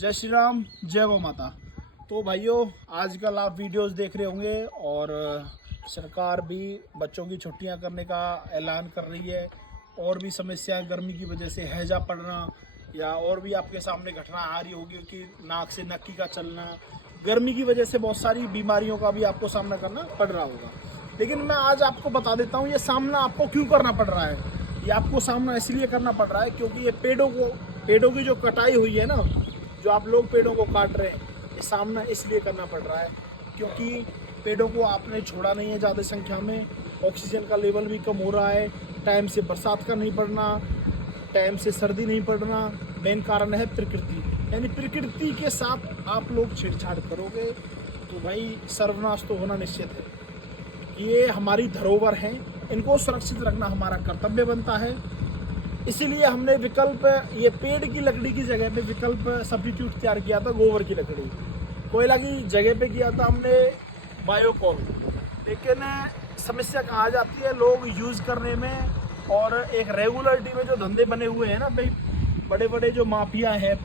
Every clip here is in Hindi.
जय श्री राम, जय गौ माता। तो भाइयों, आजकल आप वीडियोस देख रहे होंगे और सरकार भी बच्चों की छुट्टियां करने का ऐलान कर रही है। और भी समस्याएं गर्मी की वजह से हैजा पड़ना या और भी आपके सामने घटना आ रही होगी कि नाक से नक्की का चलना, गर्मी की वजह से बहुत सारी बीमारियों का भी आपको सामना करना पड़ रहा होगा। लेकिन मैं आज आपको बता देता हूँ ये सामना आपको क्यों करना पड़ रहा है। ये आपको सामना इसलिए करना पड़ रहा है क्योंकि ये पेड़ों की जो कटाई हुई है ना, जो आप लोग पेड़ों को काट रहे हैं, ये सामना इसलिए करना पड़ रहा है क्योंकि पेड़ों को आपने छोड़ा नहीं है ज़्यादा संख्या में। ऑक्सीजन का लेवल भी कम हो रहा है, टाइम से बरसात का नहीं पड़ना, टाइम से सर्दी नहीं पड़ना। मेन कारण है प्रकृति, यानी प्रकृति के साथ आप लोग छेड़छाड़ करोगे तो भाई सर्वनाश तो होना निश्चित है। ये हमारी धरोहर हैं, इनको सुरक्षित रखना हमारा कर्तव्य बनता है। इसीलिए हमने विकल्प, ये पेड़ की लकड़ी की जगह पे विकल्प सब्स्टिट्यूट तैयार किया था, गोबर की लकड़ी। कोयला की जगह पे किया था हमने बायोकोल। लेकिन समस्या कहाँ आ जाती है, लोग यूज़ करने में और एक रेगुलरिटी में जो धंधे बने हुए हैं ना भाई, बड़े बड़े जो माफिया हैं,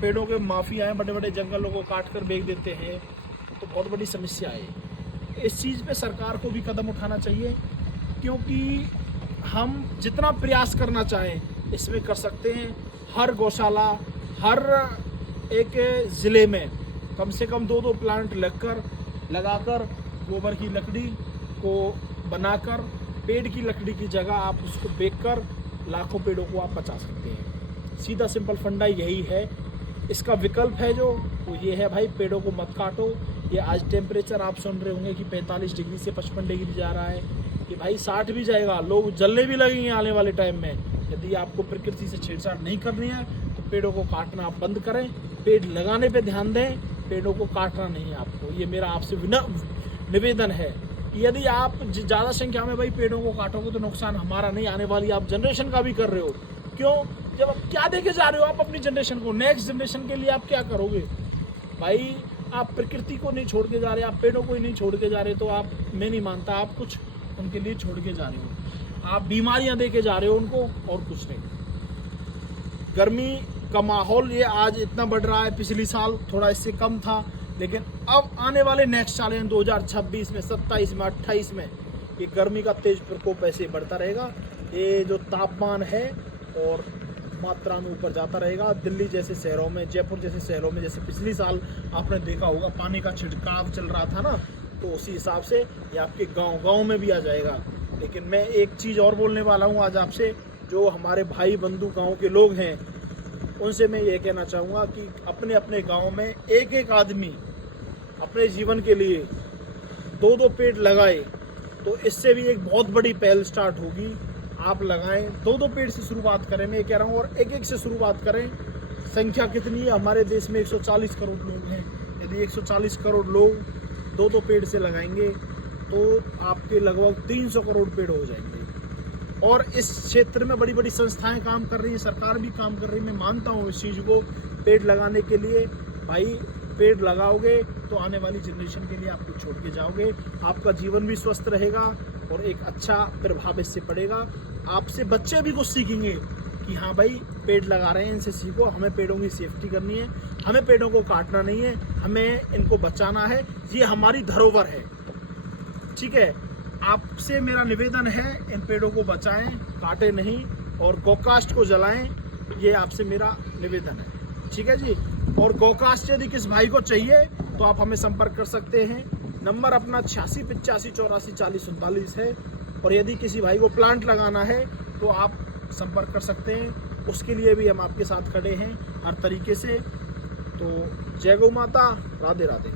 पेड़ों के माफिया हैं, बड़े बड़े जंगलों को काट कर बेच देते हैं, तो बहुत बड़ी समस्या है। इस चीज़ पे सरकार को भी कदम उठाना चाहिए क्योंकि हम जितना प्रयास करना चाहें इसमें कर सकते हैं। हर गौशाला, हर एक ज़िले में कम से कम 2-2 प्लांट लगाकर गोबर की लकड़ी को बनाकर, पेड़ की लकड़ी की जगह आप उसको बेचकर लाखों पेड़ों को आप बचा सकते हैं। सीधा सिंपल फंडा यही है। इसका विकल्प है जो वो ये है भाई, पेड़ों को मत काटो। ये आज टेम्परेचर आप सुन रहे होंगे कि 45 डिग्री से 55 डिग्री जा रहा है, कि भाई 60 भी जाएगा, लोग जलने भी लगेंगे आने वाले टाइम में। यदि आपको प्रकृति से छेड़छाड़ नहीं करनी है तो पेड़ों को काटना आप बंद करें, पेड़ लगाने पे ध्यान दें, पेड़ों को काटना नहीं है आपको। ये मेरा आपसे निवेदन है कि यदि आप ज़्यादा संख्या में भाई पेड़ों को काटोगे तो नुकसान हमारा नहीं, आने वाली आप जनरेशन का भी कर रहे हो। क्यों? जब आप क्या देके जा रहे हो आप अपनी जनरेशन को, नेक्स्ट जनरेशन के लिए आप क्या करोगे भाई? आप प्रकृति को नहीं छोड़ के जा रहे, आप पेड़ों को ही नहीं छोड़ के जा रहे, तो आप, मैं नहीं मानता आप कुछ उनके लिए छोड़ के जा रहे हो। आप बीमारियां दे के जा रहे हो उनको, और कुछ नहीं। गर्मी का माहौल ये आज इतना बढ़ रहा है, पिछली साल थोड़ा इससे कम था, लेकिन अब आने वाले नेक्स्ट साल 2026 में, 27 में, 28 में ये गर्मी का तेज प्रकोप ऐसे बढ़ता रहेगा। ये जो तापमान है और मात्रा में ऊपर जाता रहेगा। दिल्ली जैसे शहरों में, जयपुर जैसे शहरों में, जैसे पिछली साल आपने देखा होगा पानी का छिड़काव चल रहा था ना, तो उसी हिसाब से ये आपके गांव में भी आ जाएगा। लेकिन मैं एक चीज़ और बोलने वाला हूँ आज आपसे, जो हमारे भाई बंधु गांव के लोग हैं उनसे मैं ये कहना चाहूँगा कि अपने अपने गांव में एक एक आदमी अपने जीवन के लिए 2-2 पेड़ लगाए, तो इससे भी एक बहुत बड़ी पहल स्टार्ट होगी। आप लगाएं, 2-2 पेड़ से शुरुआत करें, मैं कह रहा हूँ, और एक से शुरुआत करें। संख्या कितनी है हमारे देश में? 140 करोड़ लोग हैं। यदि 140 करोड़ लोग 2-2 पेड़ से लगाएंगे तो आपके लगभग 300 करोड़ पेड़ हो जाएंगे। और इस क्षेत्र में बड़ी बड़ी संस्थाएं काम कर रही हैं, सरकार भी काम कर रही है। मैं मानता हूँ इस चीज़ को। पेड़ लगाने के लिए भाई, पेड़ लगाओगे तो आने वाली जनरेशन के लिए आप कुछ छोड़ के जाओगे, आपका जीवन भी स्वस्थ रहेगा और एक अच्छा प्रभाव इससे पड़ेगा। आपसे बच्चे भी कुछ सीखेंगे कि हाँ भाई, पेड़ लगा रहे हैं, इनसे सीखो, हमें पेड़ों की सेफ्टी करनी है, हमें पेड़ों को काटना नहीं है, हमें इनको बचाना है, ये हमारी धरोहर है। ठीक है, आपसे मेरा निवेदन है, इन पेड़ों को बचाएं, काटें नहीं, और गौकास्ट को जलाएं, ये आपसे मेरा निवेदन है। ठीक है जी। और गौकास्ट यदि किस भाई को चाहिए तो आप हमें संपर्क कर सकते हैं। नंबर अपना 8685844039 है। और यदि किसी भाई को प्लांट लगाना है तो आप संपर्क कर सकते हैं, उसके लिए भी हम आपके साथ खड़े हैं हर तरीके से। तो जय गौ माता, राधे राधे।